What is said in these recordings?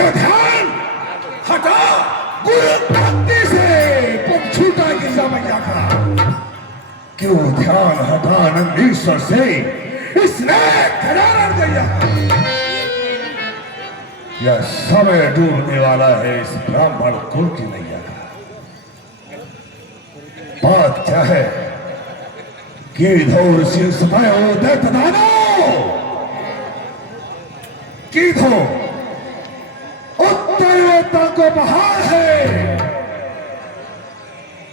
क्यों ध्यान हटा गुरु से पद छूटा गिरजा मैया का। क्यों ध्यान हटा नंदीश्वर से इसने खजाना गया। यह समय डूबने वाला है इस ब्राह्मण कुल की मैया का। बात क्या है कि धौर सिंह समय दैत दानो की धो उत्तरवेता को बहार है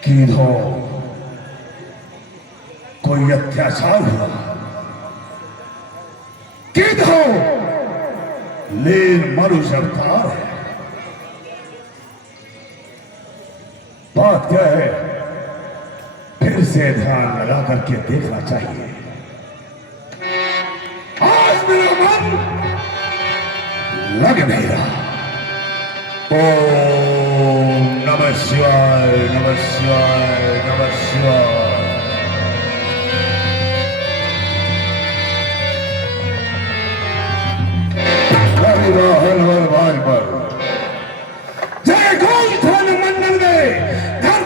की धो कोई अत्याचार हुआ की धो लीन मनुष्य अवतार है। बात क्या है फिर से ध्यान लगा करके देखना चाहिए। आज मेरा मन लग नहीं रहा। ओम नमः शिवाय नमः शिवाय नमः शिवाय। जय गोधन मंडल में घर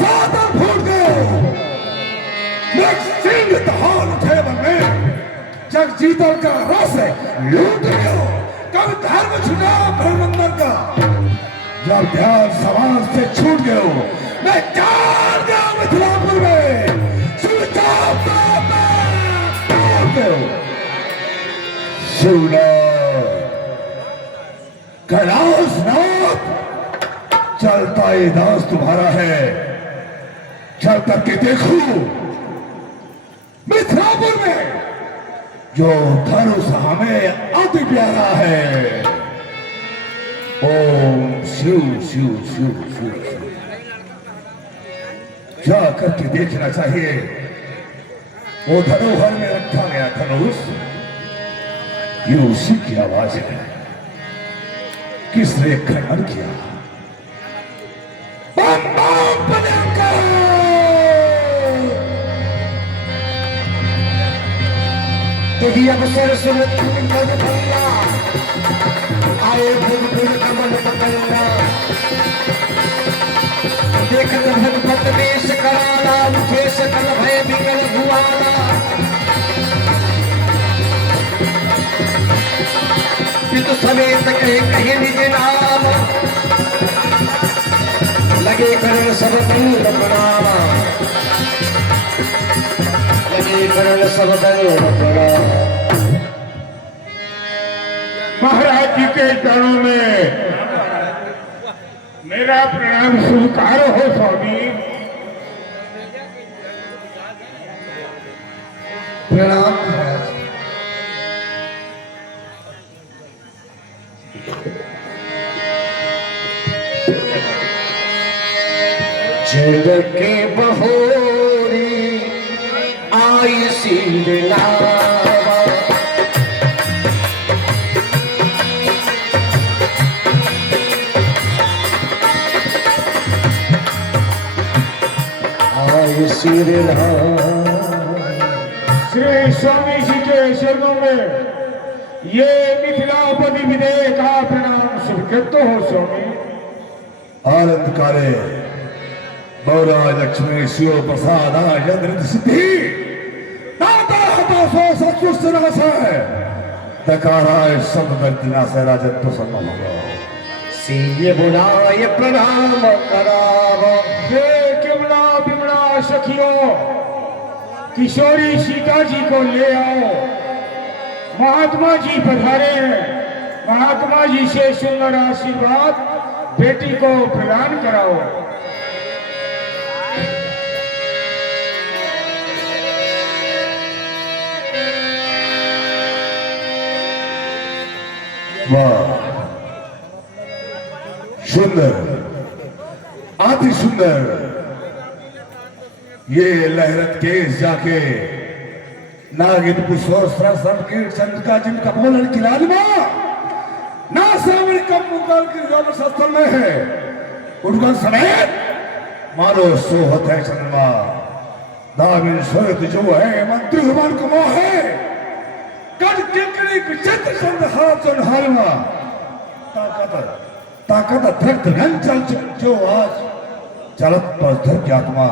सातन फूट गए। सिंह दहाड़ उठे में जग जीतल का रस लूट गयो। कब धर्म छुटा ब्रह्मंदर का जब ध्यान समाज से छूट गयो। मैं चार गया मिथिलापुर में कैलाशनाथ चलता ये दास तुम्हारा है। चल करके देखो मिथिलापुर में जो धनुष हमें अति प्यारा है। ओम शिव शिव शिव शिव शिव। जा करके देखना चाहिए वो धरोहर में रखा गया धनुष ये उसी की आवाज है। किसने खनन किया। बम बम पटाखा। देखिए अवसर सुरत भैया आए भूल कमल पकड़ना। देख भगवत वेश कराला उठे सकल भय विकल भुआला। पितु समेत कहे कहे निज नाम लगे करण सब दूर प्रणाम। लगे करण सब दूर प्रणाम। महाराज जी के चरणों में मेरा प्रणाम स्वीकार हो स्वामी। प्रणाम महाराज। जग के बहोरी आई सिंध लावा। आई सिंध लावा। श्री स्वामी जी के चरणों में ये मिथिलापति विधेय का प्रणाम स्वीकृत हो स्वामी। आनंद काले गौरा लक्ष्मी शिव प्रसाद यंत्र सिद्धि दाता हतो सो सत्सुस्त नमस्कार दकाराय सब दर्दिनाश राजन प्रसन्न होगा। सीय बुलाय प्रणाम कराव। हे किमला बिमला सखियों किशोरी सीता जी को ले आओ। महात्मा जी पधारे हैं। महात्मा जी से सुंदर आशीर्वाद बेटी को प्रदान कराओ। वाह सुंदर अति सुंदर। ये लहरत केस जाके नागिन पुष्पोस्त्र संकीर्ण चंद्रिका जिनका बोलन की लालिमा ना श्रावण कम मुगल की योम शस्त्र में है उनका समेत मानो सोहत है चंद्रमा। दामिन सोहत जो है मंत्री हुमान को मोह है। कद किंकरी विचित्र चंद्र हाथ हारमा ताकत अध्यक्ष धन चल जो आज चलत पद्धर की आत्मा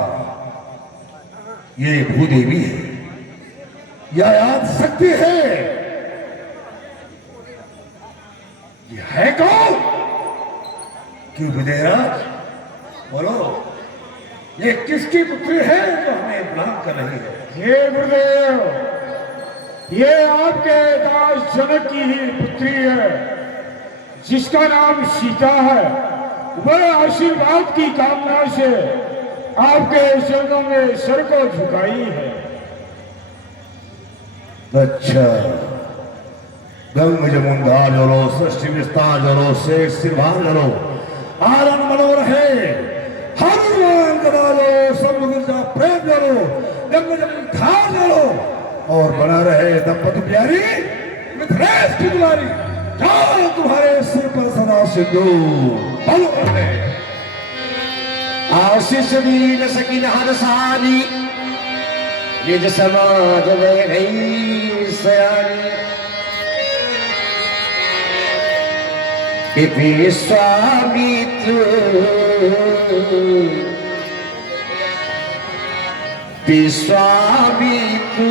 ये भूदेवी है, यह याद शक्ति है। ये है कौन? क्यों विजयराज बोलो, ये किसकी पुत्री है जो हमें प्रणाम कर रही है? हे गुरुदेव, ये आपके दास जनक की ही पुत्री है, जिसका नाम सीता है। वह आशीर्वाद की कामना से आपके चरणों में सर को झुकाई है। अच्छा, गंग जमुनधार जलो, सृष्टि विस्तार जलो, शेष सिरभार जलो, आनंद मनोर है, हनुमान गदा जलो, सब गिरजा प्रेम जलो, गंग जमुनधार जलो, और बना रहे दंपति प्यारी मिथिलेश की दुलारी, जाओ तुम्हारे सिर पर सदा सिंदूर बोलो है। आशीष दीन सकिन हर सारी, निज समाज में गई सयानी। विश्वामित्र विश्वामित्र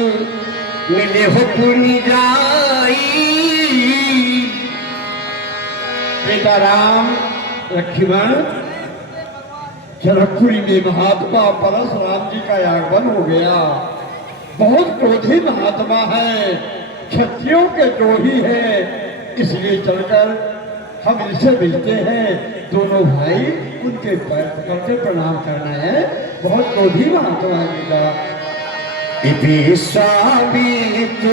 मिले हो पुनि जाई। बेटा राम लक्ष्मण, जनकपुरी में महात्मा परशुराम जी का आगमन हो गया। बहुत क्रोधी महात्मा है, क्षत्रियों के द्रोही है, इसलिए चलकर हम इनसे मिलते हैं। दोनों भाई उनके पैर पकड़कर प्रणाम करना है। बहुत क्रोधी महात्मा है बेटा। विश्वामित्र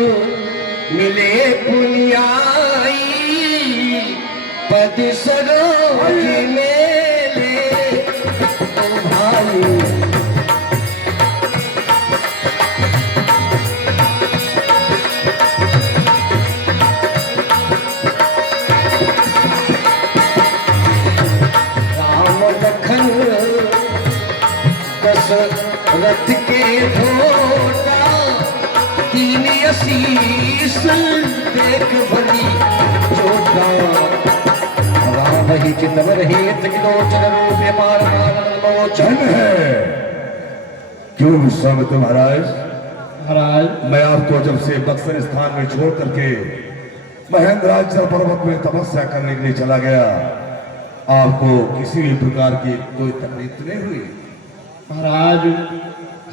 मिले पुनि आई, पद सरोज में ले भाई। राम लखन दशरथ के ढोटा, तीन आशीष देख बनी चोटा। राम ही चितम रहे त्रिलोचन रूप अपार मोचन। धन है क्यों विश्वामित्र महाराज? महाराज, मैं आपको जब से बक्सर स्थान में छोड़ करके महेंद्राचल पर्वत में तपस्या करने के लिए चला गया, आपको किसी भी प्रकार की कोई तकलीफ नहीं हुई? महाराज,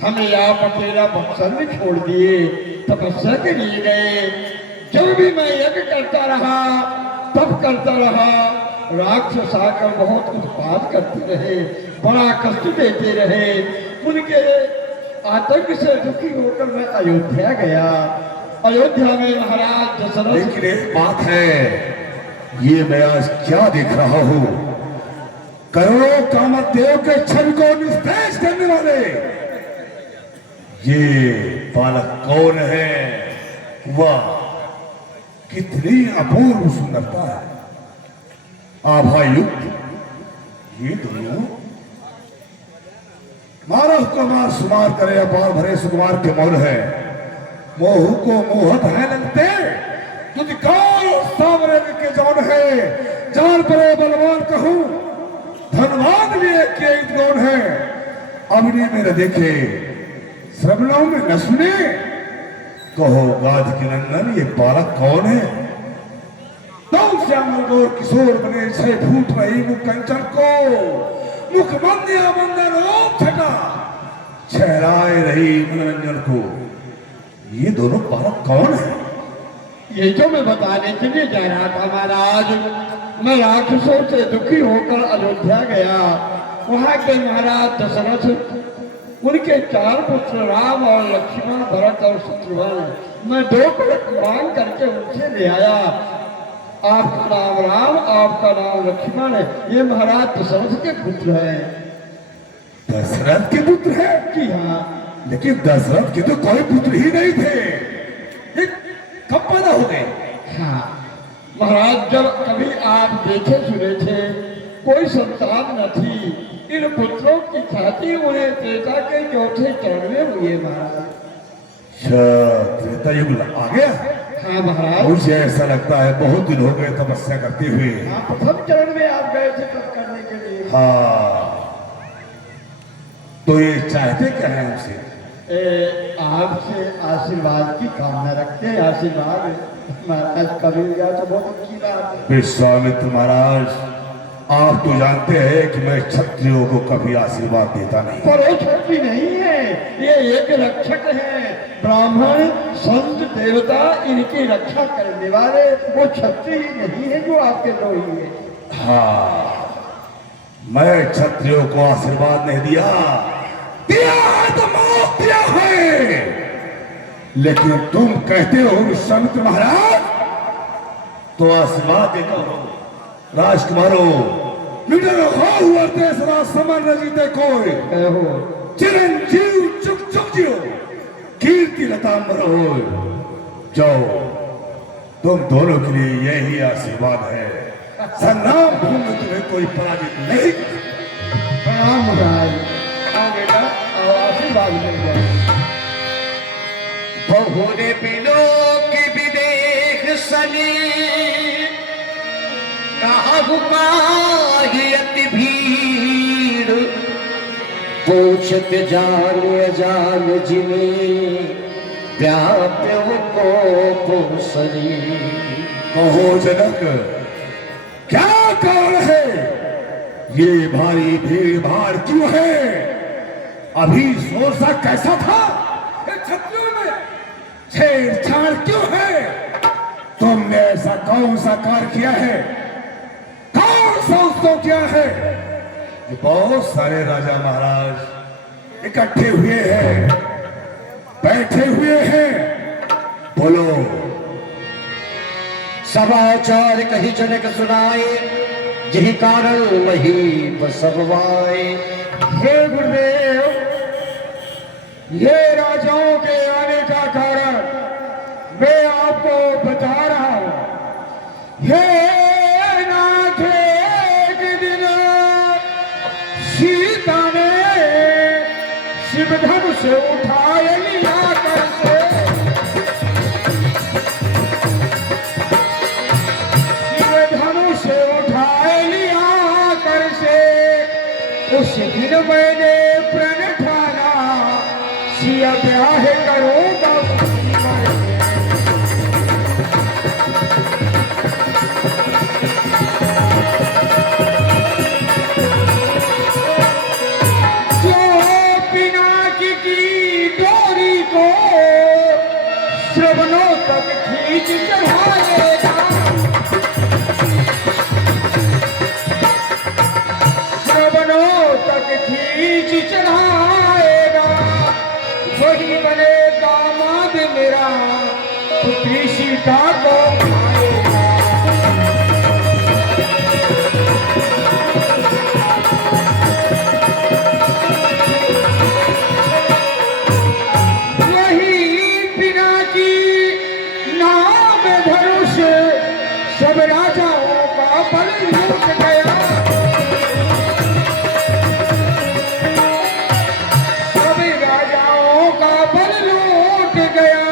हमें आप अकेला बक्सर में छोड़ दिए, तपस्या के लिए गए। जब भी मैं यज्ञ करता रहा, तप करता रहा, राक्षस आकर बहुत उत्पात करते रहे, बड़ा कष्ट देते रहे। उनके आतंक से दुखी होकर मैं अयोध्या गया। अयोध्या में महाराज दशरथ। लेकिन एक बात है, ये मैं आज क्या देख रहा हूं, करोड़ों कामदेव के छवि को निस्तेज करने वाले ये बालक कौन है? वाह, कितनी अपूर्व सुंदरता है, आभायुक्त। ये दोनों मानव को मार सुमार करे, अपार भरे सुकुमार के मौल है, मोह को मोहत है लगते, तुझ कौन सामने के जौन है, जान परे बलवान कहूं, धनवान भी एक के एक गौन है। अबने में न देखे, श्रवणों में न सुने, कहो गाध के नंदन ये बालक कौन है? दौड़ श्यामल गौर किशोर बने छह फूट रही मुख कंचन को, मुख मंदिया मंदन ओम छटा छहराए रही मनोरंजन को। ये दोनों बालक कौन है? ये जो मैं बताने के लिए जा रहा था महाराज, मैं राक्षसों से दुखी होकर अयोध्या गया। वहां के महाराज दशरथ, उनके चार पुत्र राम और लक्ष्मण, भरत और शत्रुघ्न, मैं 2 पलक मांग करके उनसे ले आया। आपका नाम राम, आपका नाम लक्ष्मण है। ये महाराज दशरथ के पुत्र हैं। दशरथ के पुत्र है? जी हाँ। लेकिन दशरथ के तो कोई पुत्र ही नहीं थे, ये कब पैदा हो गए? हाँ महाराज, जब कभी आप देखे सुने थे, कोई संतान न थी, इन पुत्रों की छाती उन्हें त्रेता के चौथे चरण में हुए महाराज। त्रेता युग आ गया? हाँ महाराज। मुझे ऐसा लगता है बहुत दिन हो गए तपस्या करते हुए। हाँ, प्रथम चरण में आप गए थे तप करने के लिए। हाँ, तो ये चाहते क्या है हमसे? आपसे आशीर्वाद की कामना रखते हैं। आशीर्वाद महाराज कभी गया तो बहुत अच्छी बात है। विश्वामित्र महाराज, आप तो जानते हैं कि मैं क्षत्रियों को कभी आशीर्वाद देता नहीं। पर वो क्षत्रिय नहीं है, ये एक रक्षक है। ब्राह्मण संत देवता इनकी रक्षा करने वाले, वो क्षत्रिय नहीं है जो आपके द्रोही है। हाँ, मैं क्षत्रियों को आशीर्वाद नहीं दिया है तो मौत दिया है। लेकिन तुम कहते हो विश्वामित्र महाराज, तो आशीर्वाद देता हो। राजकुमारों, निडर हो वर्ते सदा समर न जीते कोई। कहो चिरंजीव चुक चुक जियो, कीर्ति लतांबर हो। जाओ, तुम दोनों के लिए यही आशीर्वाद है। संग्राम भूमि में तुम्हें कोई पराजित नहीं। प्रणाम महाराज। आओ बेटा, आओ, आशीर्वाद मिल जाए। बहुरे बिलो के विदेह सने काहु पाहि अति भीड़ पूछत जान अजान जिने व्याप्य को शरीर। कहो जनक, क्या कारण है? ये भारी भीड़ भाड़ क्यों है? अभी शोरसा कैसा था? छत्रियों में छेड़छाड़ क्यों है? तुमने ऐसा कौन सा कार्य किया है? कौन सा उत्सव किया है? ये बहुत सारे राजा महाराज इकट्ठे हुए हैं, बैठे हुए हैं। बोलो। समाचार कही जनक सुनाए, यही कारण वही बसवाए। हे गुरुदेव, ये राजाओं के आने का कारण मैं आपको बता रहा हूं। हे नाथ, एक दिन सीता ने शिवधनुष उठाए लिया करके, शिवधनुष उठाए लिया करके, उस दिन मैंने प्रण ठाना सिया ब्याह करूंगा। जो पिनाकी की डोरी को श्रवणों तक खींच चढ़ाएगा, श्रवणों तक खींच चढ़ाएगा, वही बने दामाद मेरा, पुत्री सीता को पाएगा। वही पिनाकी नाम धनुष सब राजाओं का बल लूट गया, सब राजाओं का बल लूट गया।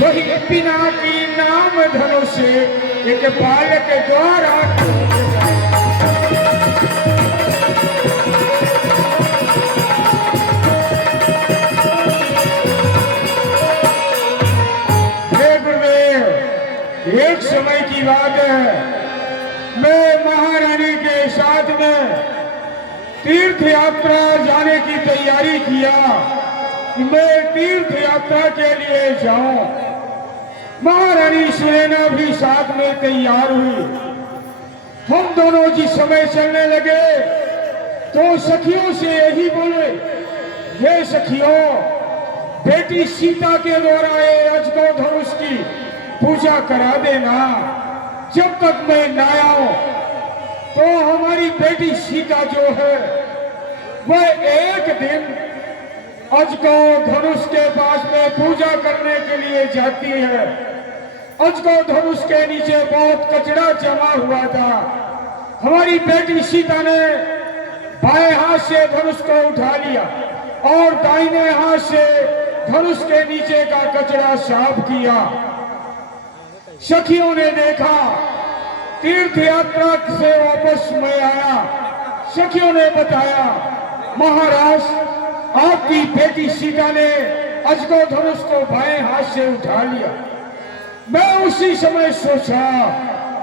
वही पिनाकी नाम धनुष एक बालक द्वारा टूट गया। हे गुरुदेव, एक समय की बात है, मैं महारानी के साथ में तीर्थ यात्रा जाने की तैयारी किया कि मैं तीर्थ यात्रा के लिए जाऊं। महारानी सुनैना भी साथ में तैयार हुई। हम दोनों जिस समय चलने लगे तो सखियों से यही बोले, हे सखियों, बेटी सीता के द्वारा अजगौ धनुष की पूजा करा देना। जब तक मैं न आऊं तो हमारी बेटी सीता जो है वह एक दिन अजगौ धनुष के पास में पूजा करने के लिए जाती है। अजगौ धनुष के नीचे बहुत कचरा जमा हुआ था। हमारी बेटी सीता ने बाएं हाथ से धनुष को उठा लिया और दाहिने हाथ से धनुष के नीचे का कचरा साफ किया। सखियों ने देखा, तीर्थ यात्रा से वापस मैं आया। सखियों ने बताया, महाराज आपकी बेटी सीता ने अजगर धनुष को बाएं हाथ से उठा लिया। मैं उसी समय सोचा,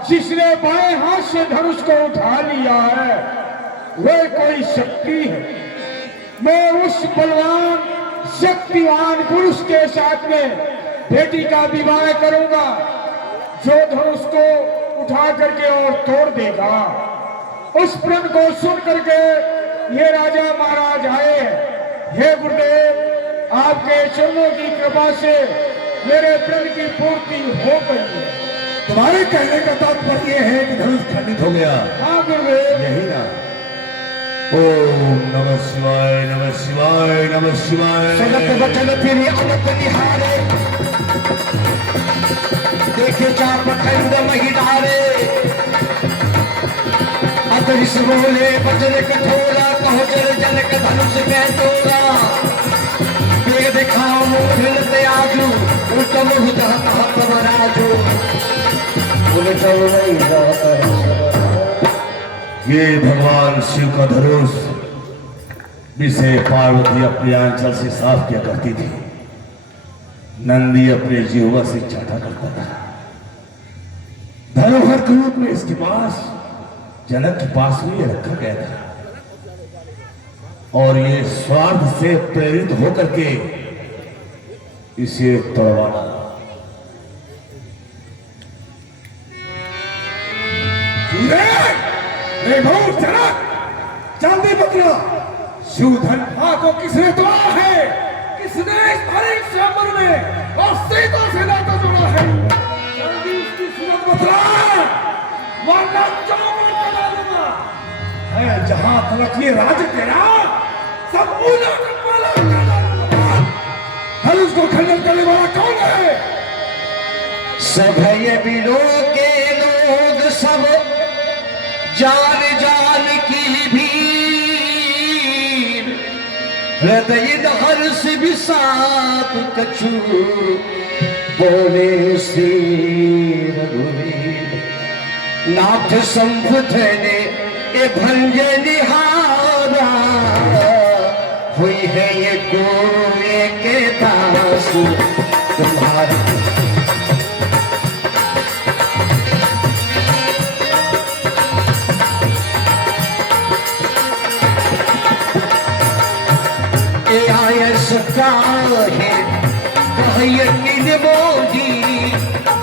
जिसने बाएं हाथ से धनुष को उठा लिया है वह कोई शक्ति है। मैं उस बलवान शक्तिवान पुरुष के साथ में बेटी का विवाह करूंगा जो धनुष को उठा करके और तोड़ देगा। उस प्रण को सुन करके ये राजा महाराज आए। हे गुरुदेव, आपके चरणों की कृपा से मेरे प्रण की पूर्ति हो गई है। तुम्हारे कहने का तात्पर्य है कि धनुष खंडित हो गया? हाँ गुरुदेव, यही ना। ओम नमः शिवाय, नमः शिवाय, नमः शिवाय। सगत वचन फिर अनंत निहारे, देखे चाप खंड मही डारे। अतरिस बोले वज्र कठोरा, कहो जल जनक धनुष कह तोरा। वेग दिखाओ मूल त्याजू, उत्तम हत राजू। ये भगवान शिव का धनुष जिसे पार्वती अपने आंचल से साफ किया करती थी, नंदी अपने जिह्वा से चाटा करता था। धरोहर के रूप में इसके पास, जनक के पास में ये रखा गया था और ये स्वार्थ से प्रेरित होकर के इसे तोड़वाना। जनक, जल्दी बदला, शिवधन को किसने तोड़ा है? किसने इस भरे स्वयंवर में और सीता से नाता जोड़ा है? जल्दी उसकी सूरत बदला, वरना चौबड़ बना दूंगा। है जहां तलक ये राज तेरा, सब उलट पलट कर डालूंगा। धनुष को खंडन करने वाला कौन है? सब ये बिलो के लोग, सब जान जान की भीड़। हृदय हर्ष विषाद कछु, बोले श्री रघुवीर। नाथ संबुधने ए भंजे निहारा, हुई है ये गोरे के दास तुम्हारा। काहे कहिए किन मोगी,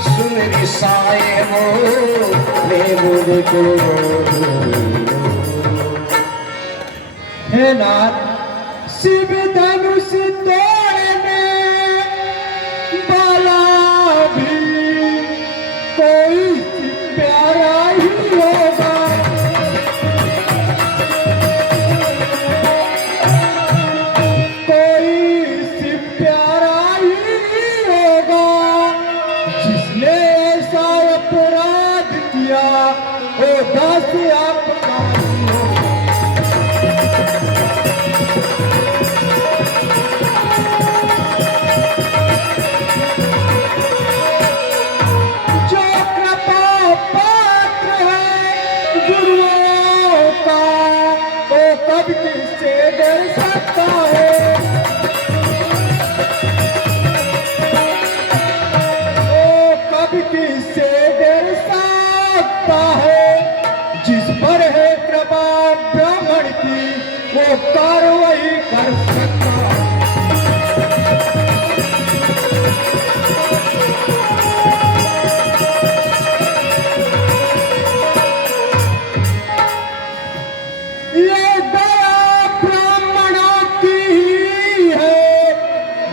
सुन रिसाए मो रे मुझको। हे नाथ, शिव धनुष तोड़ने वाला भी कोई प्यारा ही होगा। कार्रवाई कर सकता। ये दया ब्राह्मणों की ही है,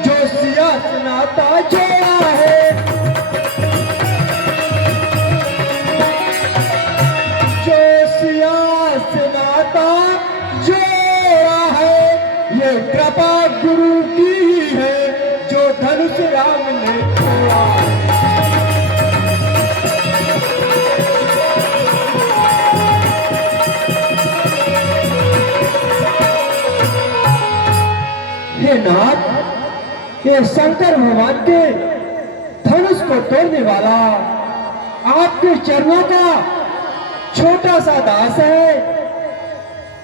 जो सियासनाता जोड़ा है। जो सियासनाता ये कृपा गुरु की है, जो धनुष राम ने तोड़ा। हे नाथ, ये शंकर भगवान के धनुष को तोड़ने वाला आपके चरणों का छोटा सा दास है,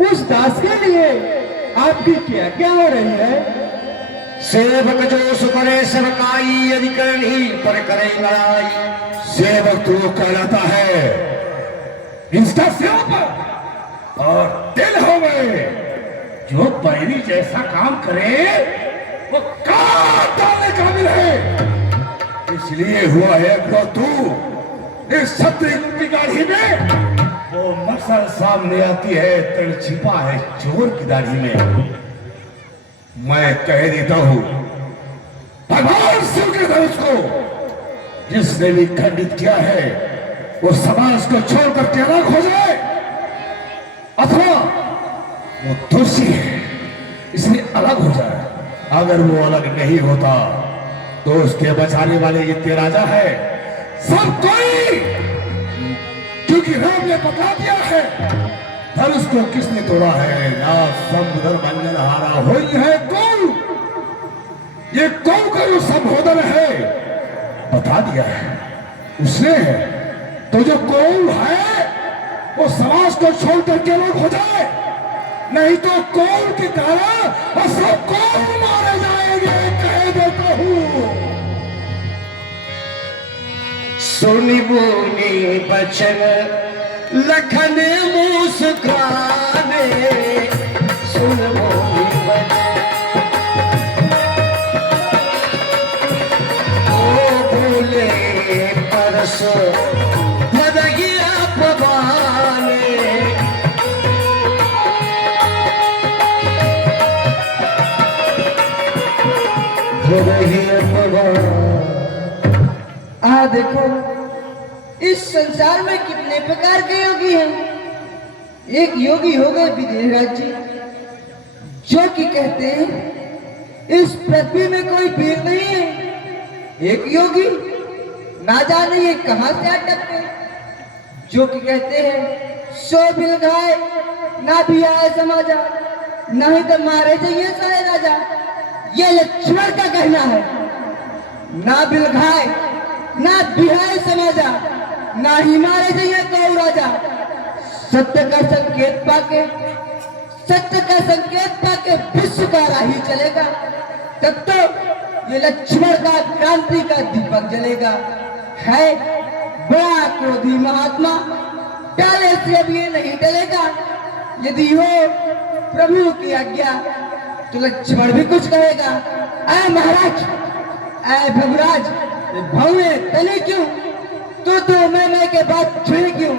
उस दास के लिए आपकी क्या क्या हो रही है? सेवक जो सुकरे सेवकाई, यदि करनी पर करे लड़ाई। सेवक तो कहलाता है इसका सेवक और दिल हो गए जो बैरी जैसा काम करे वो काट डालने काबिल है। इसलिए हुआ है कि तू इस छत्री की गाड़ी में वो मसल सामने आती है, तड़ छिपा है चोर की दाढ़ी में। मैं कह देता हूं भगवान शिव के धनुष को जिसने भी खंडित किया है वो समाज को छोड़कर के अलग हो जाए, अथवा वो दोषी है इसलिए अलग हो जाए। अगर वो अलग नहीं होता तो उसके बचाने वाले ये राजा है सब कोई, क्योंकि राम ने बता दिया है धनुष को किसने तोड़ा है। ना समुद्र मंजन हारा हुई है कौन, ये कौन का जो संबोधन है बता दिया है उसने है। तो जो कौन है वो समाज को छोड़ करके अलग हो जाए, नहीं तो कौन के कारण और सब कौन मारे जाएंगे। कह देता हूं सुनी बोली बचन लखन मुस्काने, सुन बोली बचन ओ बोले परस भदगिया पवाने। भदगिया पवाने। देखो इस संसार में कितने प्रकार के योगी हैं। एक योगी हो गए विदेहराज जी, जो कि कहते हैं इस पृथ्वी में कोई वीर नहीं है। एक योगी ना जाने ये कहां से अटक गए, जो कि कहते हैं सो बिल गाय ना भी आए समाजा, नहीं तो मारे जाइए सारे राजा। ये लक्ष्मण का कहना है, ना बिल घाय ना बिहाय समाजा, ना ही मारे जाइए कौ राजा। सत्य का संकेत पाके, सत्य का संकेत पाके विश्व का राही चलेगा, तब तो ये लक्ष्मण का क्रांति का दीपक जलेगा। है बड़ा क्रोधी महात्मा, डाले से अब ये नहीं डलेगा। यदि हो प्रभु की आज्ञा तो लक्ष्मण भी कुछ कहेगा। ऐ महाराज, ऐ भगराज, भवे तले क्यों तो मैं के बाद छुए क्यों,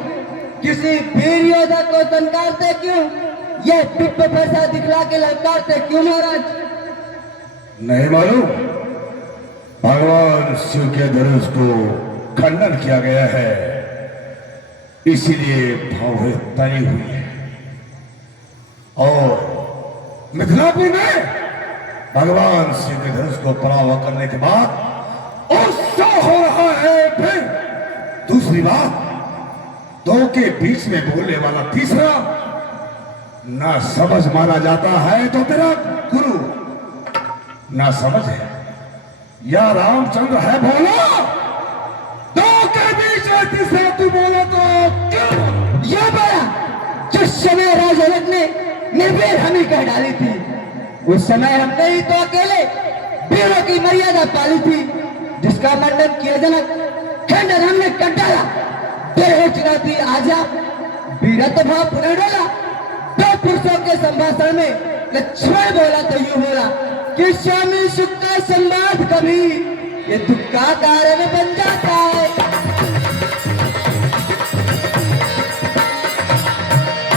किसी वीर योद्धा को संकारते क्यों, ये पिप पैसा दिखला के ललकारते क्यों महाराज? नहीं मालूम, भगवान शिव के धनुष को खंडन किया गया है, इसीलिए भवे तली हुई है। और मिथिलापुर में भगवान शिव के धनुष को पराभव करने के बाद उत्सव हो रहा है। फिर दूसरी बात, दो के बीच में बोलने वाला तीसरा ना समझ माना जाता है तो तेरा गुरु ना समझ है या रामचंद्र है। बोलो, दो के बीच में तीसरा तू बोलो तो क्यों? यह बड़ा जिस समय राजा जनक ने निर्भीर हमी कह डाली थी, उस समय हमने ही तो अकेले वीरों की मर्यादा पाली थी, जिसका मंडन किया जनक खंडन हमने कर डाला। तेरे चुनौती आजा, वीरत्व भाव पुनः डोला। दो पुरुषों के संभाषण में लक्ष्मण बोला तो यूं बोला कि स्वामी सुख का संवाद कभी ये दुख का कारण बन जाता है।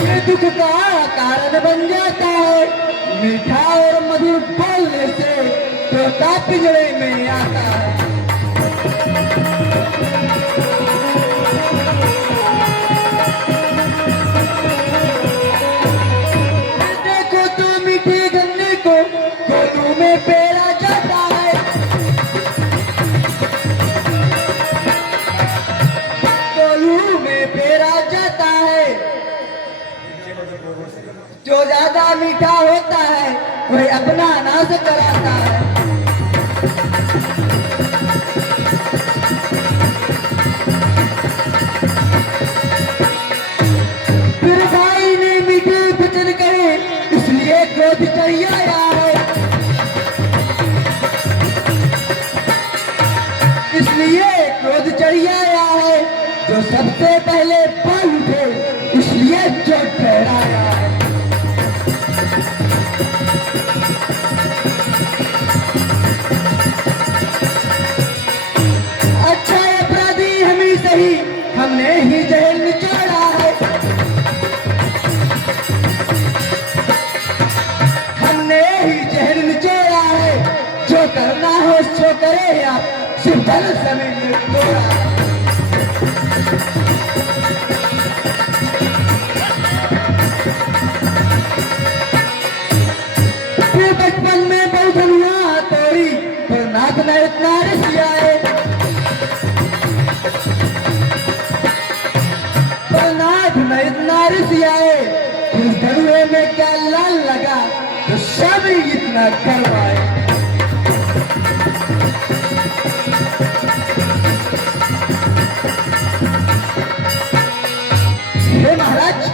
ये दुख का कारण बन जाता है, मीठा और मधुर बोलने से तोता पिंजरे में आता है। देखो तो मीठे गन्ने को कोलू में पेरा जाता है, कोलू में पेरा जाता है। जो ज्यादा मीठा होता है वही अपना नाश कराता है। क्रोध चढ़ आया है, इसलिए क्रोध चढ़ आया है। जो सबसे पहले बोल उठे इसलिए चोट ठहराया है। अच्छा अपराधी हम ही सही, हमने ही जहर निचोड़ा है, हमने ही जहर निचोड़ा है। जो करना हो सो करे आप, सिर्फ धन समय में तोड़ा है। फिर बचपन में बहुत धनुआ तोड़ी, पर नाथ न इतना रसिया है, पर नाथ न इतना रसिया है। इस धनुए में क्या लाल लगा तो सब ही इतना करवाए। हे महाराज,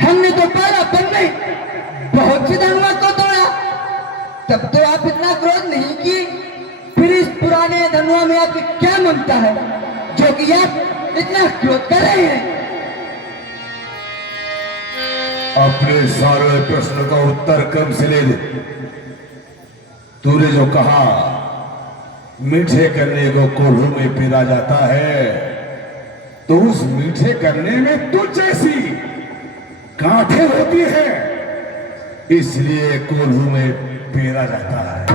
हमने तो पहला पन में बहुत सी धनुआ को तोड़ा, तब तो आप इतना क्रोध नहीं किए। फिर इस पुराने धनुआ में आपकी क्या ममता है जो कि आप इतना क्रोध कर रहे हैं? अपने सारे प्रश्न का उत्तर कम से ले दे। तूने जो कहा मीठे करने को कोल्हू में पीरा जाता है, तो उस मीठे करने में तुझ जैसी कांटे होती है, इसलिए कोल्हू में पेरा जाता है।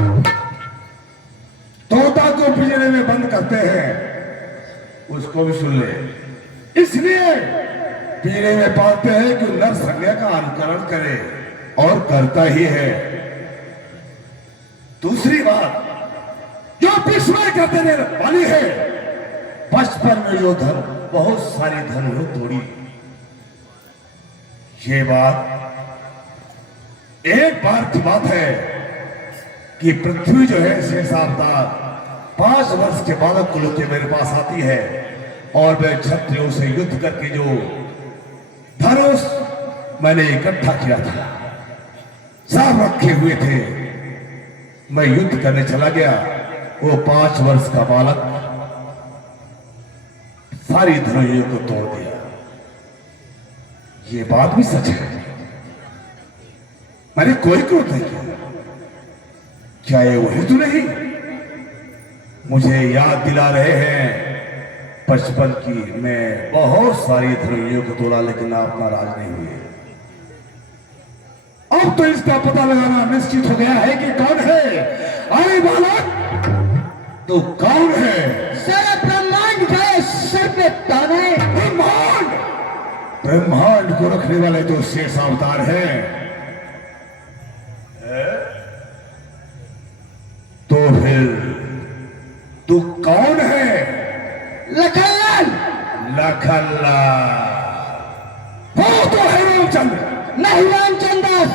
तोता को पिंजरे में बंद करते हैं, उसको भी सुन ले, इसलिए पिंजरे में पालते हैं कि नर संज्ञा का अनुकरण करे, और करता ही है। दूसरी बात जो विस्मय कर देने वाली है, बचपन में जो धन बहुत सारी धनुएं तोड़ी, ये बात एक बार की बात है कि पृथ्वी जो है शेषावतार 5 वर्ष के बालक को लेकर मेरे पास आती है, और मैं क्षत्रियों से युद्ध करके जो धनुष मैंने इकट्ठा किया था, सब रखे हुए थे, मैं युद्ध करने चला गया। वो 5 वर्ष का बालक सारी धनुइयों को तोड़ दिया। ये बात भी सच है, मैंने कोई क्रोध नहीं किया। क्या ये वही तो नहीं मुझे याद दिला रहे हैं बचपन की? मैं बहुत सारी धनुइयों को तोड़ा, लेकिन आप नाराज नहीं हुए। अब तो इसका पता लगाना निश्चित हो गया है कि कौन है। अरे बालक, तो कौन है? सारा ब्रह्मांड उठाए सर पे ताना है। ब्रह्मांड, ब्रह्मांड को रखने वाले तो शेष अवतार हैं। तो फिर तू कौन है? लखनलाल। लखनलाल, वो तो है रामचंद्र। नहीं रामचंद्र दास।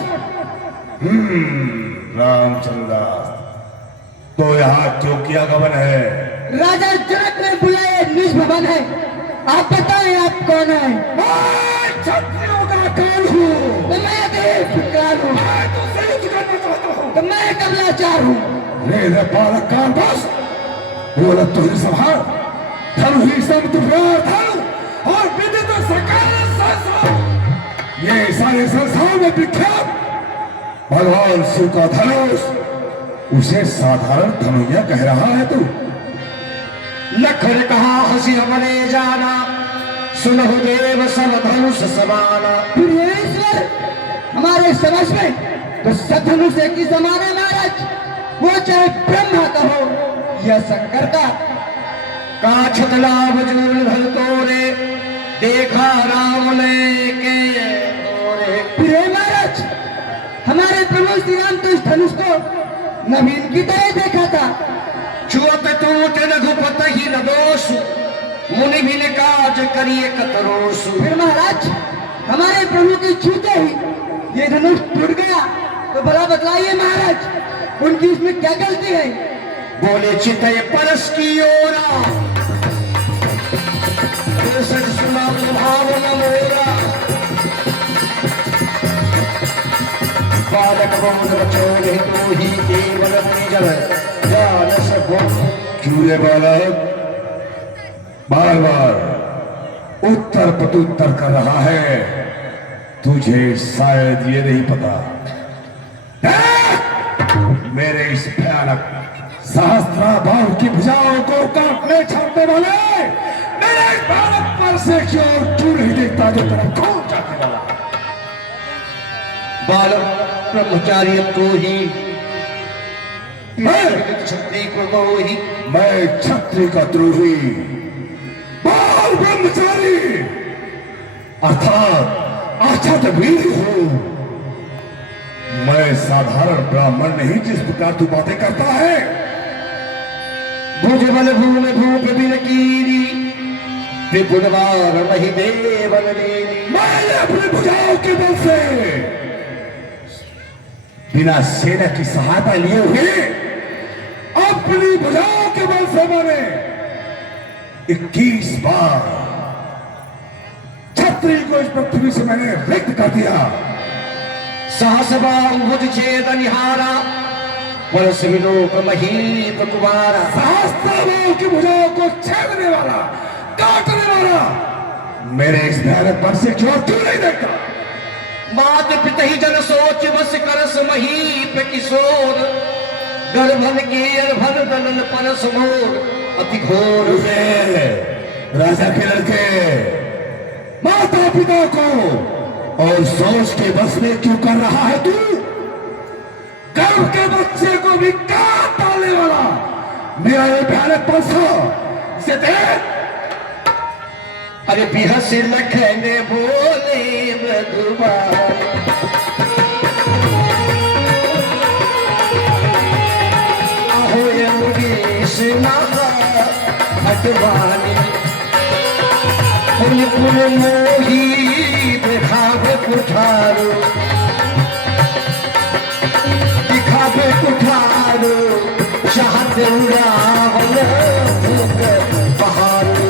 रामचंद्र दास तो यहाँ चौकिया गवन है। राजा जनक ने बुलाए निज भवन है। आप बताएं आप कौन है? मैं क्षत्रियों का काल हूँ। तो मैं देव काल हूँ। मैं तुझसे युद्ध करना चाहता हूँ। तो मैं कमलाचार हूँ। मेरे बालक का बस बोला तो ही संभाल। धनु ही सब तुझार धनु, और विदित सकल संसार, ये सारे संसार में विख्यात भगवान शिव का धनुष, उसे साधारण धनुया कह रहा है तू? लखन कहा हसी हमने जाना, सुनहु देव सब धनुष समाना। प्रियेश्वर, हमारे समझ में तो सधनुष एक ही समान है महाराज। वो चाहे ब्रह्मा का हो या शंकर का। का छतलाभ जूल धल तोरे, देखा राम ने के तोरे। प्रिय महाराज, हमारे प्रभु श्री राम तो इस धनुष को नवीन की तरह देखा था। छुअत टूट रघुपत ही न दोष, मुनि बिन काज करिए कतरोस। फिर महाराज, हमारे प्रभु की छूते ही ये धनुष टूट गया, तो भला बतलाइए महाराज, उनकी इसमें क्या गलती है? बोले चितय परस की ओरा, सच सुना भाव न मोरा। बालक बोध बचोले तो ही केवल निजर जान सको। क्यों रे बालक बार बार उत्तर प्रत्युत्तर कर रहा है? तुझे शायद ये नहीं पता मेरे इस भयानक सहस्त्राबाहु की भुजाओं को काटने छापने वाले मेरे इस भयानक पर से क्यों नहीं देखता जो तेरा खून चाहने वाला? बालक ब्रह्मचारी को ही क्षत्रिय को मोही। मैं क्षत्रिय का द्रोही बाल ब्रह्मचारी अर्थात अक्षत वीर हूं। मैं साधारण ब्राह्मण नहीं जिस प्रकार तू बातें करता है। भुजबल भूमि भूप बिन कीरी विपुलवार मही देवन देवी। मैंने अपनी भुजाओं के बल से बिना सेना की सहायता लिए हुए अपनी भुजाओं के बल से मैंने 21 बार क्षत्रिय को इस पृथ्वी से मैंने रिक्त कर दिया। सहसबाहु भुज छेद निहारा परस विलोक महीप कुमारा। सहस्त्राबाहु की भुजाओं को छेदने वाला काटने वाला मेरे इस भयानक पर से क्यों नहीं देखता? मात पिता ही जन सोच बस करस महीप किशोर। गर्भन के अर्भन दनन परस मोर अति घोर। राजा के लड़के माता पिता को और सोच के बस में क्यों कर रहा है तू? गर्भ के बच्चे को भी काट डालने वाला मेरा ये भयानक परसा से देख। अरे बिहस लखने बोले मधुबानी। आहो यमुनीश नागा हटवानी। पुल मोही दिखावे कुठारो दिखावे कुठारो चाहत उड़ावल पहाड़ो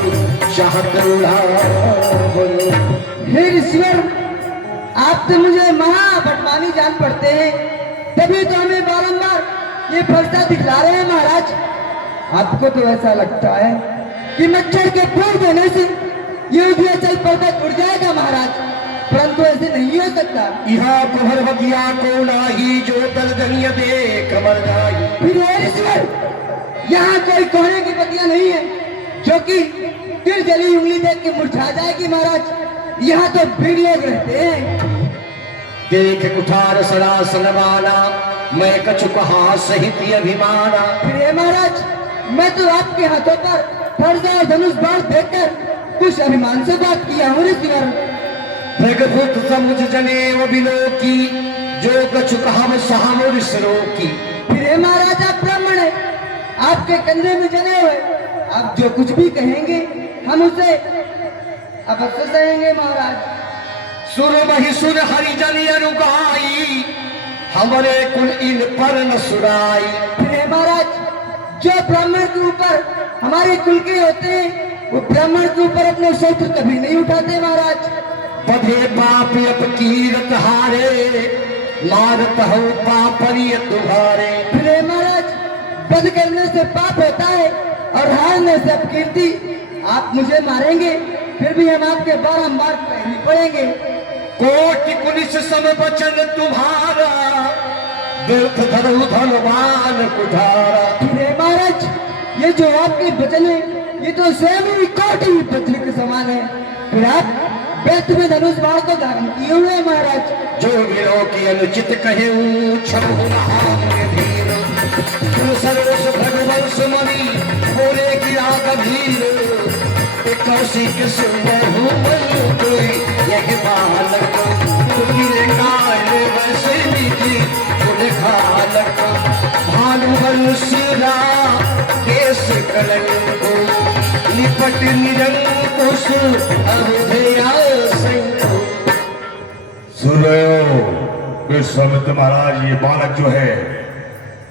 चाहत उड़ावल। हे ईश्वर, आप तो मुझे महापटवानी जान पड़ते हैं, तभी तो हमें बारंबार ये फलता दिखला रहे हैं महाराज। आपको तो ऐसा लगता है कि मच्छर के फूल देने से ये उदयाचल पर्वत उड़ जाएगा महाराज, परंतु ऐसे नहीं हो सकता। यहाँ कुहर बगिया को नाही जो तल जनिय दे कमर जाई। फिर हे ईश्वर, यहाँ कोई कोहरे की बगिया नहीं है जो कि तिल जली उंगली देख के मुरझा जाएगी महाराज। यहाँ तो भीड़ लोग रहते हैं। देख कुठार सड़ा सनवाना मैं कछु कहा सहित अभिमाना। फिर हे महाराज, मैं तो आपके हाथों पर फर्ज और धनुष बाण देखकर कुछ अभिमान से बात किया हूँ ईश्वर। भगभूत समुझ जने वो बिलो की जो कछु कहा सहामुर सरो की। फिर हे महाराज, आप ब्राह्मण है, आपके कंधे में जने हुए, आप जो कुछ भी कहेंगे हम उसे अवश्य सहेंगे महाराज। सुर महिसुर हरिजन अनुगाई हमारे कुल इन पर न सुराई। फिर हे महाराज, जो ब्राह्मण के ऊपर हमारे कुल के होते हैं वो ब्राह्मण के ऊपर अपने शस्त्र कभी नहीं उठाते महाराज। बधे पाप अपकीरत हारे मारत हो पापरी तुम्हारे। फिर हे महाराज, वध करने से पाप होता है और हारने से अपकीर्ति। आप मुझे मारेंगे फिर भी हम आपके बारंबार पैरी पड़ेंगे। कोटि पुलिस सब बचन तुम्हारा व्यर्थ धरो धनवान कुठारा। फिर हे महाराज, ये जो आपके वचन है ये तो स्वयं ही कोटि वज्र के समान है। फिर आप व्यर्थ में धनुष बाण को धारण किए हुए महाराज। जो वीरों की अनुचित कहे सर्वस भगवान सुमनी बोले गिरा गंभीर। कौशिक सुबहु कोई यह बालक गिरे काल वैसे की खालक भानुवंशिरा केस कलंक निपट निरंकुश अवधेया संको। सुन रहे हो विश्वामित्र महाराज, ये बालक जो है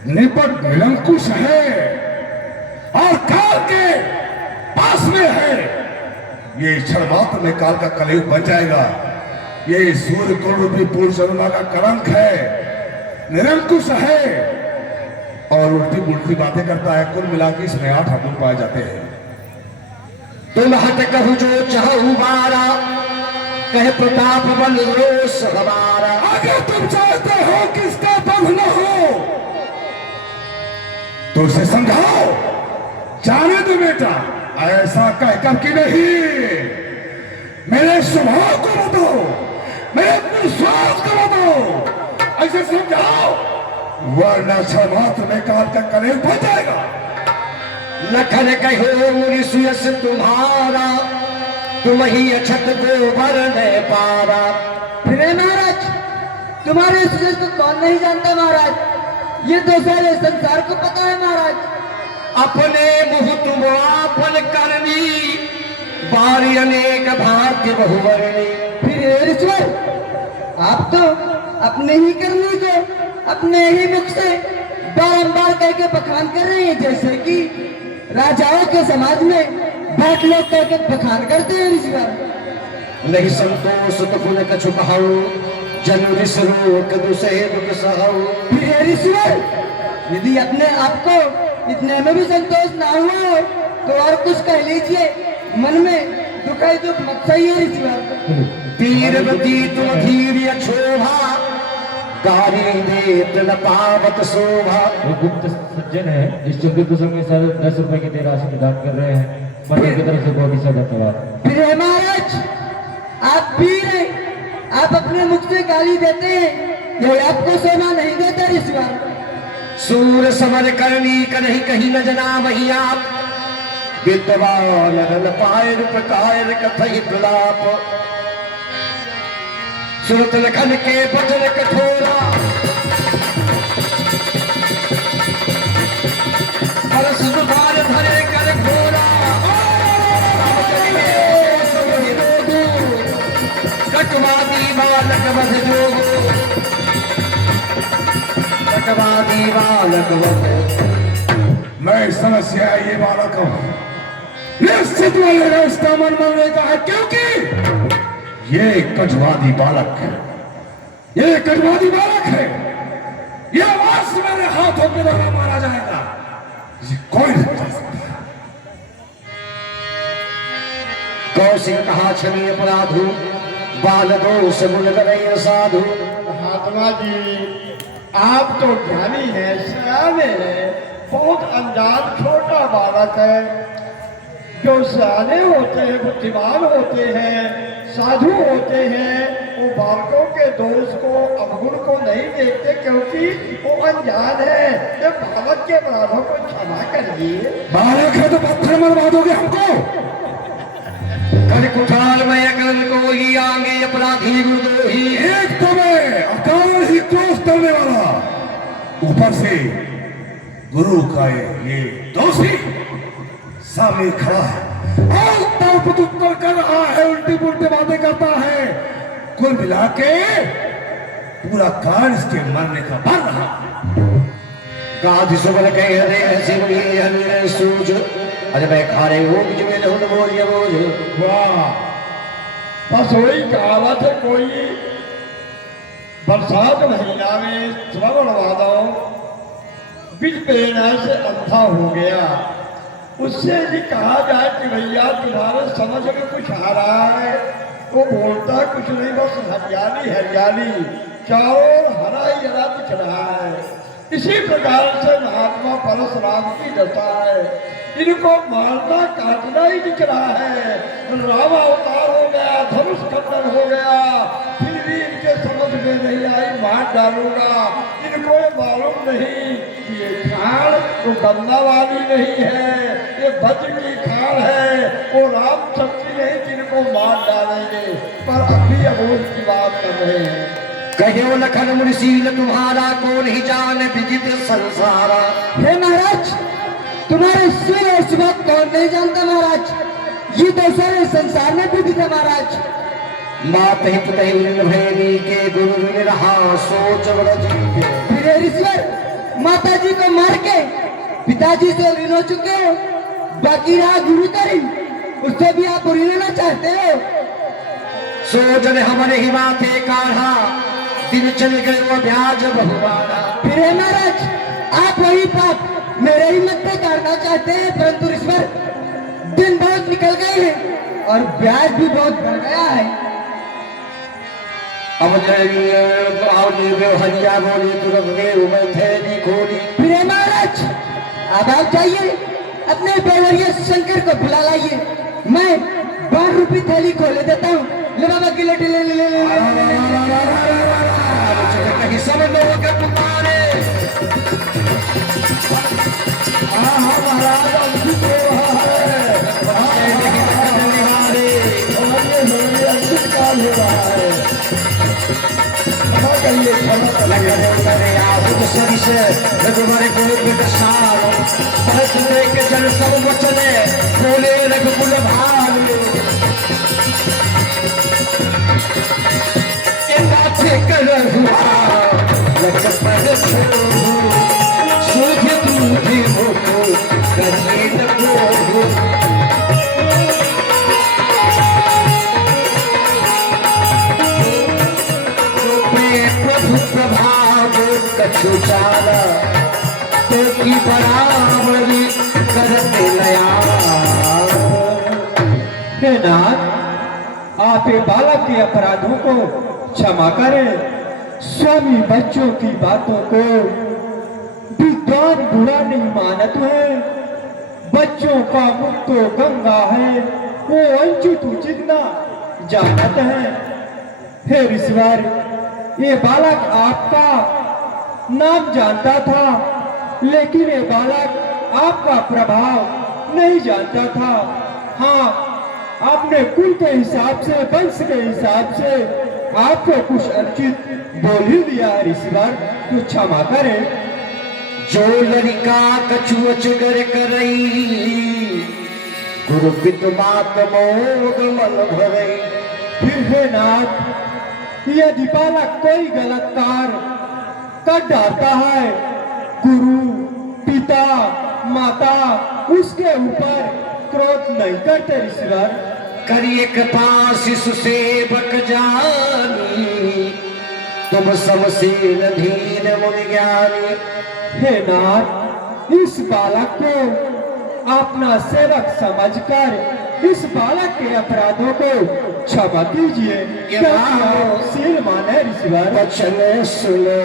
निपट निरंकुश है और काल के पास में है। ये क्षण मात्र में काल का कलयुग बन जाएगा। ये सूर्य को रूपी पूर्व जन्मा का कलंक है। निरंकुश है और उल्टी पुल्टी बातें करता है। कुल मिला के इसमें 8 अवगुण पाए जाते हैं। तुम हट कहु जो चाहू बारा, कह प्रताप बल रोष हमारा। अगर तुम चाहते हो कि इसका बंध न हो तो उसे समझाओ, जाने दो बेटा, ऐसा कहकर कि नहीं, मेरे स्वभाव को बताओ, मेरे विश्वास को बताओ, ऐसे समझाओ, वरना क्षमात्र में काल का कलेश बन जाएगा। लखन कहो मुनि सुयस तुम्हारा, तुम ही अछत गोबर ने पारा। फिर महाराज, तुम्हारे सुजन को कौन नहीं जानता महाराज, ये तो सारे संसार को पता है महाराज। अपने मुँह तुम आपन करनी, बारी अनेक भाग्य बहुवरणी। फिर ईश्वर, आप तो अपने ही करनी को अपने ही मुख से बारंबार कह के बखान कर रहे हैं, जैसे कि राजाओं के समाज में बहुत लोग कह के बखान करते हैं ईश्वर। नहीं संतोष तो पुन कछु कहाऊ, जनु रिस रोक दुसहे दुख सहऊ। फिर ईश्वर, यदि अपने आप को इतने में भी संतोष ना हुआ हो तो और कुछ कह लीजिए, मन में दुख है दुख मत सही है ईश्वर। पीरवती तुम धीर अछोभा, गारी देत न पावत शोभा। वो गुप्त सज्जन है जिस चुंबित समय सर 10 रुपए की देर राशि प्रदान कर रहे हैं, मंदिर की तरफ से बहुत ही सब धन्यवाद। फिर महाराज, आप वीर हैं, आप अपने मुख से गाली देते हैं, यह आपको सोना नहीं देता ईश्वर। सूर समर करनी कहीं कहीं न जना वही आप, विद्वान रन पायर प्रकायर कथई प्रलाप। सुरत लखन के बचन कठोरा, परस दुधार धरे कर घोरा। कटवादी बालक वध जोगो, कटवादी बालक वध। मैं समस्या ये बालक हूं, निश्चित वाले रास्ता मन मानने का है, क्योंकि ये कटवादी बालक है, ये कटवादी बालक है, ये आवाज मेरे हाथों पे द्वारा मारा जाएगा, ये कोई नहीं बचा सकता। कौशिक कहा क्षमी अपराधु, बाल दोष गुण करई साधु। महात्मा जी, आप तो ज्ञानी हैं, सियाने हैं, बहुत अनजान छोटा बालक है। जो सियाने होते हैं, बुद्धिमान होते हैं, साधु होते हैं, वो बालकों के दोष को, अवगुण को नहीं देखते, क्योंकि वो अनजान है। ये बालक के अपराधों को क्षमा करिए। बालक है तो पत्थर मरवा दोगे हमको। कर कुठार में अकल को ही आगे अपराधी गुरुद्रोही। एक तो मैं अकाल ही क्रोध करने वाला, ऊपर से गुरु का ये दोषी सामने खड़ा है और तापत उत्तर कर रहा है, उल्टी पुल्टी बातें करता है। कुल मिला के पूरा काल इसके मरने का बन रहा। गाधि सुबह कह रहे सिमरी हमें सूझ, अरे मैं खा रहे हो कि मेरे हुन बोल ये बोल। वाह, बस वही कहावत है, कोई बरसात महीना में श्रवण वादों बिज प्रेरणा से अंधा हो गया। उससे यदि कहा जाए कि भैया तुम्हारे समझ में कुछ आ रहा है, वो बोलता कुछ नहीं, बस हरियाली हरियाली, चारों हरा ही हरा दिख रहा है। इसी प्रकार से महात्मा परशुराम की दशा है, इनको मारना काटना ही दिख रहा है। राम अवतार हो गया, धनुष खंडन हो गया, फिर भी इनके समझ में नहीं आई, मार डालूंगा। इनको ये मालूम नहीं कि ये खाड़ तो गंगा वाली नहीं है, ये वज्र की खाड़ है, वो राम शक्ति नहीं जिनको मार डालेंगे। पर अभी अबोध की बात कर रहे हैं। कहो लखन मुनिशील तुम्हारा, को नहीं जान विचित्र संसारा। हे महाराज, तुम्हारे सिर और सुबह कौन नहीं जानता महाराज, ये तो सारे संसार में भी है महाराज। मात हित भैनी के गुरु ने रहा सोच व्रज के। फिर ईश्वर, माता जी को मार के पिताजी से ऋण हो चुके हो, बाकी रहा गुरु का ऋण, उससे भी आप ऋण लेना चाहते हो। सोच ने हमारे ही माथे काढ़ा, दिन चल गए वो ब्याज बहुबारा। फिर है महाराज, आप वही पाप मेरे ही मत पे करना चाहते हैं, परंतु ईश्वर दिन बहुत निकल गए हैं और ब्याज भी बहुत बढ़ गया है। अब हरिया बोली तुरंत रेव में थैली खोली। फिर है महाराज, अब आप जाइए अपने बेवरिया शंकर को बुला लाइए, मैं 12 रुपये थैली खोले देता हूँ। ले बाबा की लटी ले ले ले ले कहीं सब लोगों के पुकारे। हाँ हाँ महाराज, अब भी तो रहा है। हमारे अंकित काल हो रहा है। क्षमा करिए, क्षमा करिए। सभी से रघुवर गोविंद सारो भरत के जन सब वचने बोले रघुकुल भानु। सूझ दूधी हो करिए न प्रभु प्रभाव कछु चाला तो की बराबरी करते नया। हे नाथ, आप ये बालक के अपराधों को क्षमा करें। स्वामी बच्चों की बातों को विद्वान बुरा नहीं मानत है। बच्चों का मुख तो गंगा है, वो अंचित उचित ना जानत है। हे ईश्वर, ये बालक आपका नाम जानता था, लेकिन ये बालक आपका प्रभाव नहीं जानता था। हाँ, आपने कुल के हिसाब से, वंश के हिसाब से आपको कुछ अनुचित बोल ही दिया है ईश्वर, तो क्षमा करें। जो लड़का कछु अचगर करई गुरु विद्मात मोद मन भरई। फिर हे नाथ, यदि बालक कोई गलत कार्य कर डालता है, गुरु, पिता, माता उसके ऊपर क्रोध नहीं करते ईश्वर। करिए कृपा शिशु सेवक जानी तुम समसीन धीन मुनि ज्ञानी। हे नाथ, इस बालक को अपना सेवक समझकर इस बालक के अपराधों को क्षमा कीजिए, क्योंकि आप शील माने ईश्वर। वचन सुनो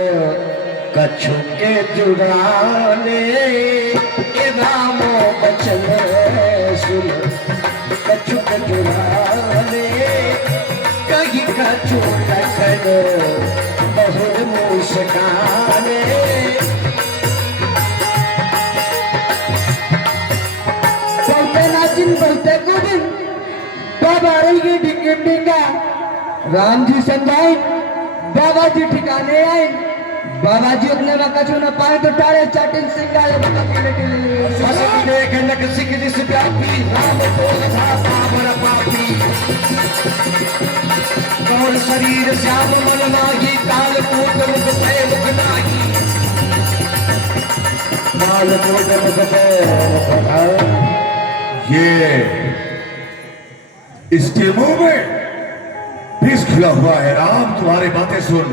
कछु के जुड़ाने ए रामो वचन सुनो कछु के जुड़ाने कहीं कछु लखन बहुर मुस्काने। बोलते नाचिन बोलते गोविंद, बाबा रही डिंगिम डिंगा। राम जी समझाए, बाबा जी ठिकाने आए। बाबा जी अपने कछु न पाए तो टारे चाटिन सिंगाले देख नक सिख जिस व्यापी राम बोल था पावन पापी। कौन शरीर श्याम मन माही काल कूट मुख पे मुख नाही। काल कूट मुख पे ये इसके मुंह में विष खुला हुआ है। राम तुम्हारी बातें सुन,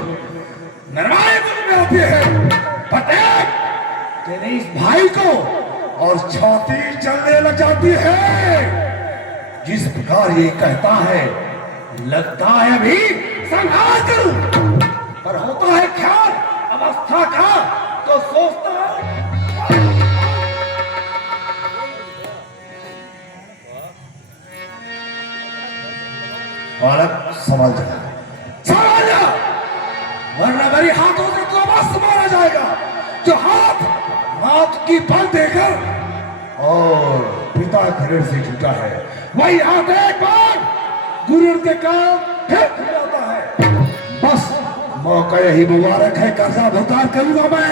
निर्वाय मन में आती है। पटेल तेरे इस भाई को और छाती चलने लग जाती है। जिस प्रकार ये कहता है, लगता है अभी संहार करूं, पर होता है ख्याल अवस्था का तो सोचता है बालक संभल जा, वरना मेरे हाथों से तो अवश्य मारा जाएगा। जो हाथ मात की पल देकर और पिता के ऋण से छूटा है, वही हाथ एक बार गुरु के काम फिर खुलाता है। बस मौका यही मुबारक है, कर्जा भुगतान करूंगा मैं।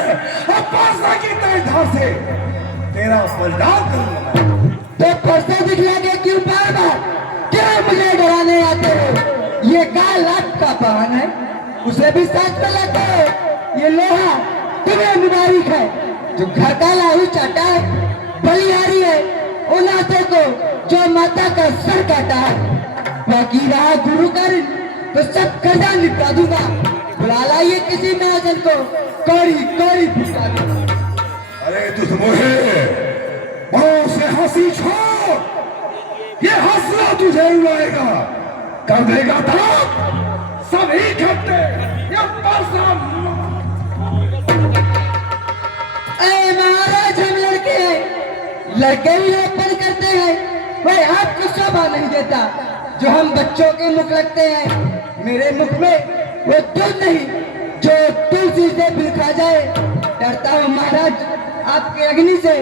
अब पासा की धार से तेरा बलिदान करूंगा मैं। तो पर्चा दिखला के क्यों बार बार क्या मुझे डराने आते हो? ये काल का बहाना है, उसे भी साथ में लाते हो। ये लोहा तुम्हें मुबारक है, जो घर का लाहू चाटा है, बलिहारी है उन हाथों को जो माता का सर काटा है। बाकी रहा गुरु का ऋण तो सब कर्जा निपटा दूंगा। बुला लाइए किसी महाजन को, कौड़ी कौड़ी फुटका दो। अरे दुश्मोहे, बहुत से हंसी छोड़, ये हंसना तुझे उड़ाएगा, कर देगा तड़प सभी खट्टे ये परसम। अरे महाराज, हम लड़के हैं, लड़के भी अपन करते हैं, भाई आपको शोभा नहीं देता जो हम बच्चों के मुख लगते हैं। मेरे मुख में वो दूध नहीं जो तुलसी से भी खा जाए। डरता हूँ महाराज आपके अग्नि से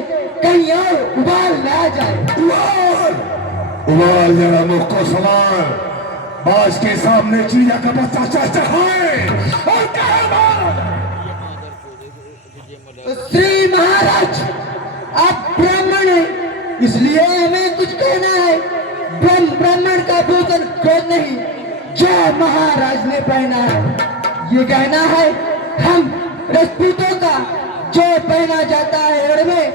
कहीं और उबाल ना जाए। उबाल, उबाल जरा मुख को संभाल, बाज के सामने चिड़िया का बच्चा चढ़ाए और कहे मार। श्री महाराज, आप ब्राह्मण हैं, इसलिए हमें कुछ कहना है। ब्राह्मण का भूषण क्रोध नहीं, जो महाराज ने पहना है ये कहना है। हम राजपूतों का जो पहना जाता है रण में,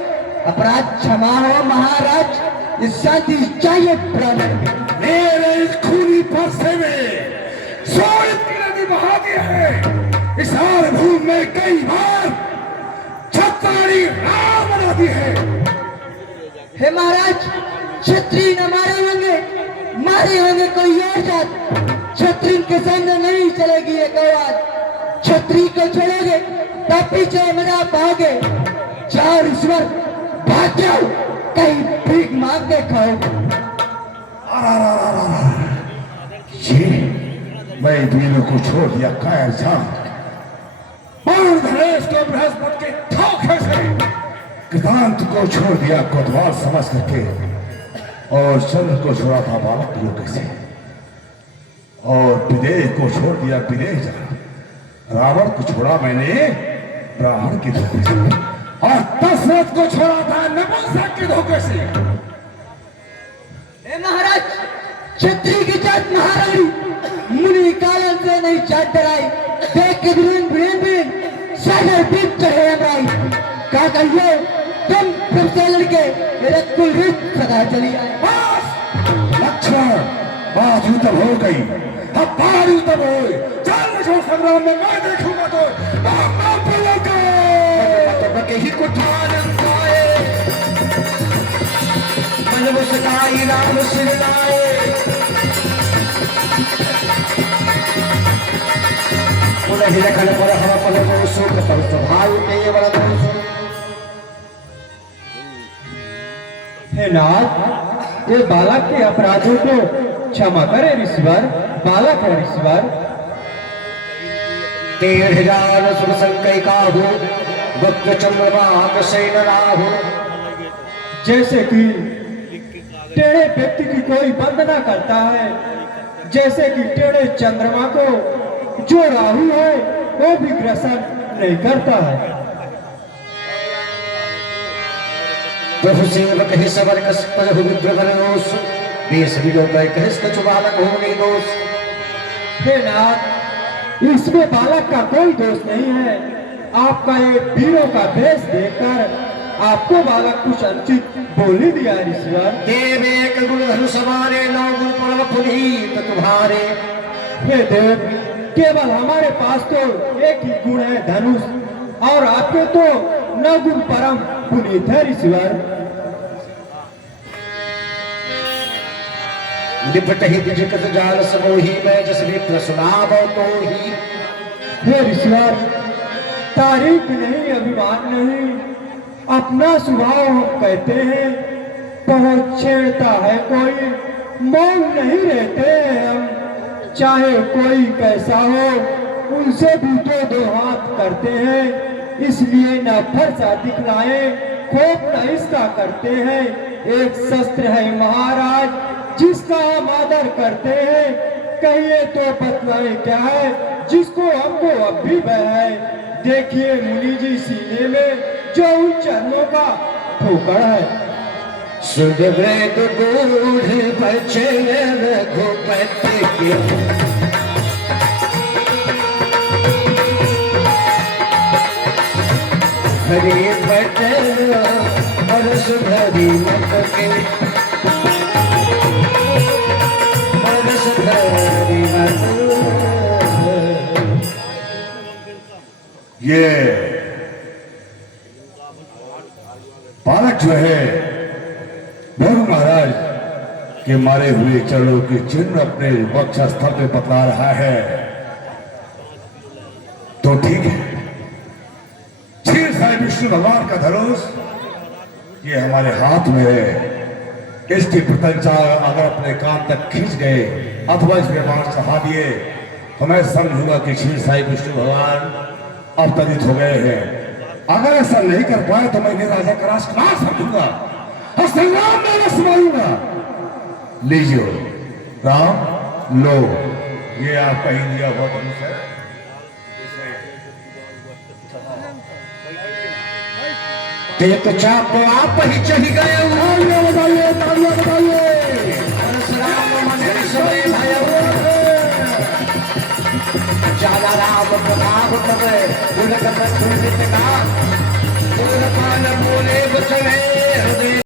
अपराध क्षमा हो महाराज, इस शांति चाहिए ब्राह्मण। मेरे इस खूनी परसे में सोने की नदी बहा दी है। इस हार भूमि में कई बार छत्रारी राह बना दी है। हे महाराज, क्षत्रिय न मारे होंगे कोई और जात। क्षत्रिय के सामने नहीं चलेगी ये कवाद। क्षत्रिय को छोड़ोगे तब पीछे मेरा पाओगे। चार ईश्वर भाग जाओ, कहीं भीख मांग के खाओ। ये मैं वीरों को छोड़ दिया कायर जान, और धनेश को बृहस्पति के धोखे से कृतांत को छोड़ दिया कोतवाल समझ करके, और चंद्र को छोड़ा था बालक योग से, और विदेह को छोड़ दिया विदेह जान। रावण को छोड़ा मैंने ब्राह्मण के धोखे से, और दशरथ को छोड़ा था नपुंसक के धोखे से। हे महाराज, क्षत्रिय की जात महारानी मुनि कालन से नहीं चाट डराई। देख के बिन सागर बीत चढ़े हमारी। क्या कहिए तुम सबसे लड़के मेरे कुल रीत सदा चली आए। लक्ष्मण, बात तब हो गई, अब बारी तब हो। चल जो संग्राम में मैं देखूंगा तो ही कुठार आए, मन मुस्काई राम सिर लाए। पुनः लखन पर हम पल को सुख तब स्वभाव के बड़ा दोष। हे नाथ, ये बालक के अपराधों को क्षमा करे ऋषिवर, बालक है ऋषिवर। 13,000 सुर संकय काहू, वक्र चंद्रमा सैन राहु। जैसे कि टेढ़े व्यक्ति की कोई वंदना करता है, जैसे कि टेढ़े चंद्रमा को जो राहु है वो भी ग्रसन नहीं करता है। प्रभु सेवक ही सबर कस पर विग्रह रोष, देश विलो गए कहिस कछु बालक होने दोष। हे नाथ, इसमें बालक का कोई दोष नहीं है। आपका ये वीरों का भेष देखकर आपको बालक कुछ अनुचित बोल ही दिया ऋषिवर। देव एक गुण धनुष हमारे, 9 गुण परम पुनीत तुम्हारे। हे देव, केवल हमारे पास तो एक ही गुण है धनुष, और आपके तो 9 गुण परम पुनीत है ऋषिवर। निपट ही विजगत जाल समोही, मैं जस मित्र सुनाव तो ही। हे ऋषिवर, तारीफ नहीं, अभिमान नहीं, अपना स्वभाव हम कहते हैं। बहुत छेड़ता है कोई, मौन नहीं रहते हैं हम। चाहे कोई कैसा हो, उनसे भी दो हाथ करते हैं। इसलिए न फरसा दिखलाए, खोप न इसका करते हैं। एक शस्त्र है महाराज, जिसका हम आदर करते हैं। कहिए तो बतलाए क्या है, जिसको हमको अब भी भय है। देखिए मुनि जी सीने में जो उन चरणों का ठोकर है। सुदृढ़ गूढ़ बचन रघुपति के, हरि बचन बरस भरी मत के, बरस भरी मत। ये बालक जो है भोग महाराज के मारे हुए चरणों के चिन्ह अपने वक्षस्थल पे बतला रहा है, तो ठीक है। क्षीर साई विष्णु भगवान का धनुष ये हमारे हाथ में है। इसकी प्रत्यंचा अगर अपने कान तक खींच गए अथवा इसमें बाण चढ़ा दिए तो मैं समझूंगा कि क्षीर साई विष्णु भगवान अवतरित हो गए हैं। अगर ऐसा नहीं कर पाए तो मैं इन्हें राजा का राजकुमार समझूंगा और संग्राम में न संभालूंगा। लीजिए राम, लो ये आपका ही दिया हुआ धनुष है। एक चाप आप ही चढ़ गए बताइए तालियां बताइए। परशुराम मंदिर सोए भयो ज्यादा राम प्रताप करे उलक तक का बोले बचने